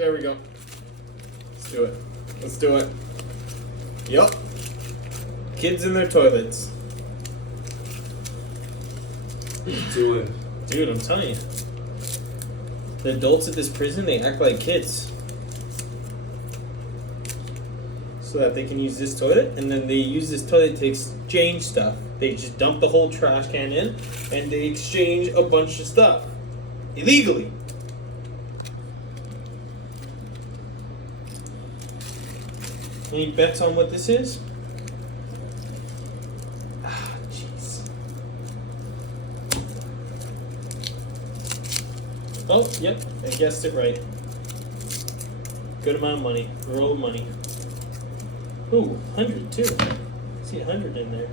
There we go. Let's do it. Let's do it. Yup. Kids in their toilets. What are you doing? Dude, I'm telling you. The adults at this prison, they act like kids. So that they can use this toilet, and then they use this toilet to exchange stuff. They just dump the whole trash can in, and they exchange a bunch of stuff. Illegally. Any bets on what this is? Ah, jeez. Oh, yep, I guessed it right. Good amount of money. Roll of money. Ooh, 100 too. I see 100 in there.